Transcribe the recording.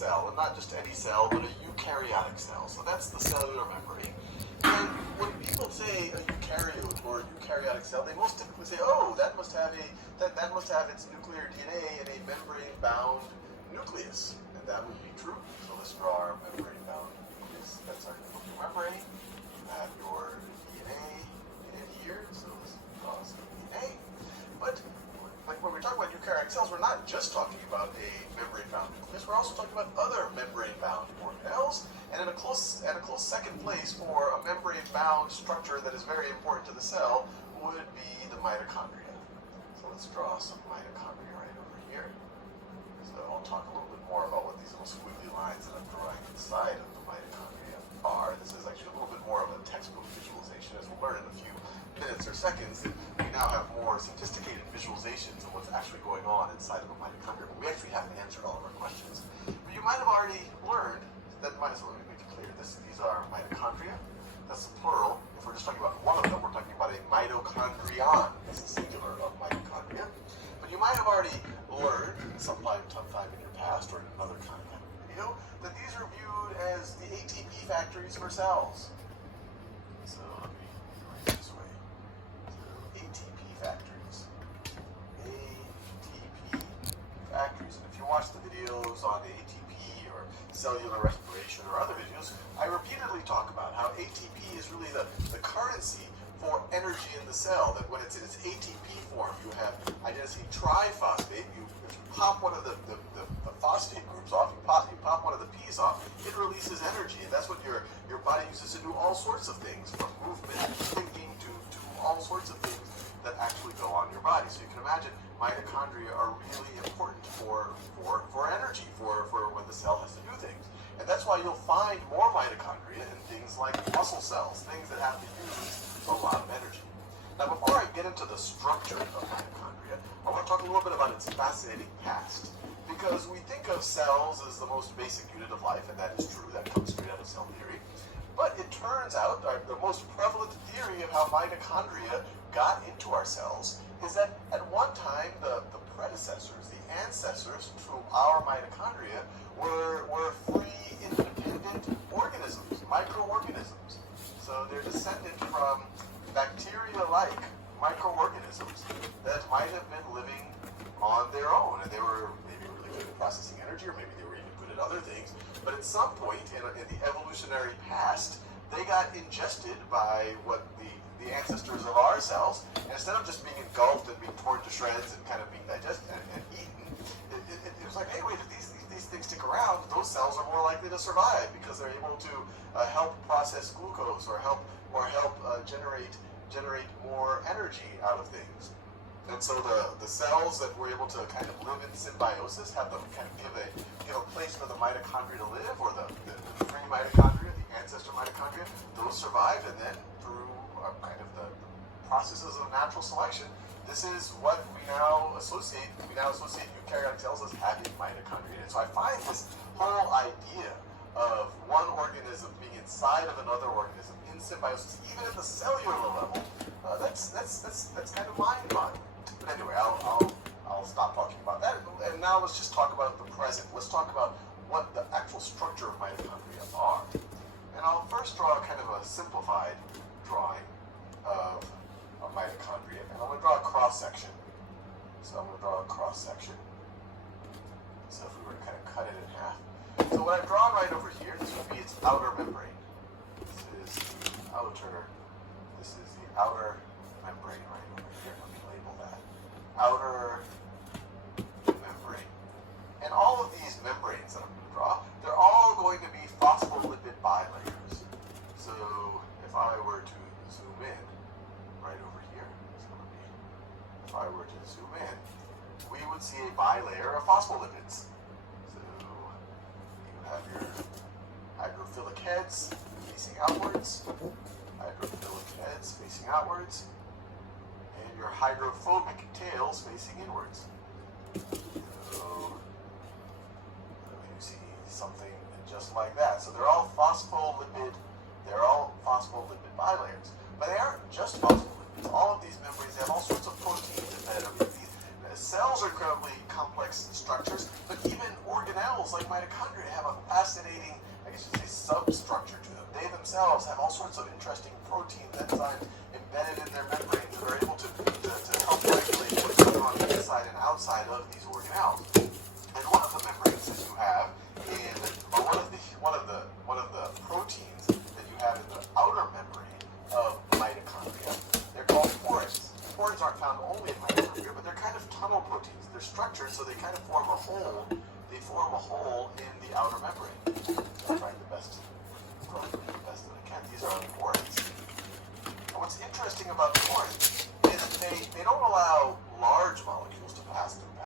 cell, and not just any cell, but a eukaryotic cell. So that's the cellular membrane. And when people say a eukaryote or a eukaryotic cell, they most typically say, oh, that must have its nuclear DNA in a membrane-bound nucleus. And that would be true. So let's draw our membrane-bound nucleus. That's our nuclear membrane. You have your DNA in here, so let's draw some DNA. But like when we're talking about eukaryotic cells, we're not just talking about a membrane-bound nucleus. We're also talking about other membrane-bound organelles. And in a close second place for a membrane-bound structure that is very important to the cell would be the mitochondria. So let's draw some mitochondria right over here. So I'll talk a little bit more about what these little squiggly lines that I'm drawing inside of the mitochondria are. This is actually a little bit more of a textbook visualization, as we'll learn in a few minutes or seconds. That we now have more sophisticated visualizations of what's actually going on inside of a mitochondria. But we actually haven't answered all of our questions. But you might have already learned that let me make it clear. These are mitochondria. That's the plural. If we're just talking about one of them, we're talking about a mitochondrion. That's the singular of mitochondria. But you might have already learned sometime in your past or in another kind of video that these are viewed as the ATP factories for cells. So let me write it this way. So ATP factories. ATP factories. And if you watch the videos on the ATP or cellular respiration or other videos, I repeatedly talk about how ATP is really the currency for energy in the cell. That when it's in its ATP form, you have adenosine triphosphate. If you pop one of the phosphate groups off, you pop one of the P's off, it releases energy, and that's what your body uses to do all sorts of things, from movement, thinking, to all sorts of things that actually go on your body. So you can imagine mitochondria are really important for energy, for when the cell has to do things. And that's why you'll find more mitochondria in things like muscle cells, things that have to use a lot of energy. Now, before I get into the structure of mitochondria, I want to talk a little bit about its fascinating past. Because we think of cells as the most basic unit of life, and that is true, that comes straight out of cell theory. But it turns out the most prevalent theory of how mitochondria got into our cells is that at one time the predecessors, the ancestors to our mitochondria were free, independent organisms, microorganisms. So they're descended from bacteria-like microorganisms that might have been living on their own, and they were maybe really good at processing energy, or maybe they were even good at other things. But at some point in the evolutionary past, they got ingested by what the ancestors of our cells, and instead of just being engulfed and being torn to shreds and kind of being digested and eaten, it was like, hey, wait, if these things stick around, those cells are more likely to survive because they're able to help process glucose or help generate more energy out of things. And so the cells that were able to kind of live in symbiosis have them kind of give a place for the mitochondria to live, or the free mitochondria, the ancestor mitochondria, those survive, and then through kind of the processes of natural selection, this is what we now associate eukaryotic cells as having mitochondria. And so I find this whole idea of one organism being inside of another organism in symbiosis, even at the cellular level, that's kind of mind-boggling. But anyway, I'll stop talking about that, and now let's just talk about the present. Let's talk about what the actual structure of mitochondria are. And I'll first draw kind of a simplified drawing of a mitochondria, and I'm going to draw a cross-section. So I'm going to draw a cross-section. So if we were to kind of cut it in half. So what I've drawn right over here, this would be its outer membrane. This is the outer membrane right over here. Let me label that. Outer membrane. And all of these membranes that I'm going to draw, they're all going to be phospholipid bilayers. So if I were to zoom in right over here, if I were to zoom in, we would see a bilayer of phospholipids. So you have your hydrophilic heads facing outwards, and your hydrophobic tails facing inwards. So you see something just like that. So they're all phospholipid bilayers. But they aren't just phospholipids. All of these membranes have all sorts of proteins embedded underneath. Cells are incredibly complex structures, but even organelles like mitochondria have a fascinating, I guess you'd say, substructure to them. They themselves have all sorts of interesting proteins, enzymes embedded in their membranes that are able to help regulate what's going on inside and outside of these organelles. And one of the membranes that you have or one of the proteins that you have in the outer membrane of mitochondria, they're called pores. Pores aren't found only in mitochondria, but they're kind of tunnel proteins. They're structured so they kind of form a hole. They form a hole in the outer membrane. I'm trying the best that I can. These are pores. And what's interesting about pores is they don't allow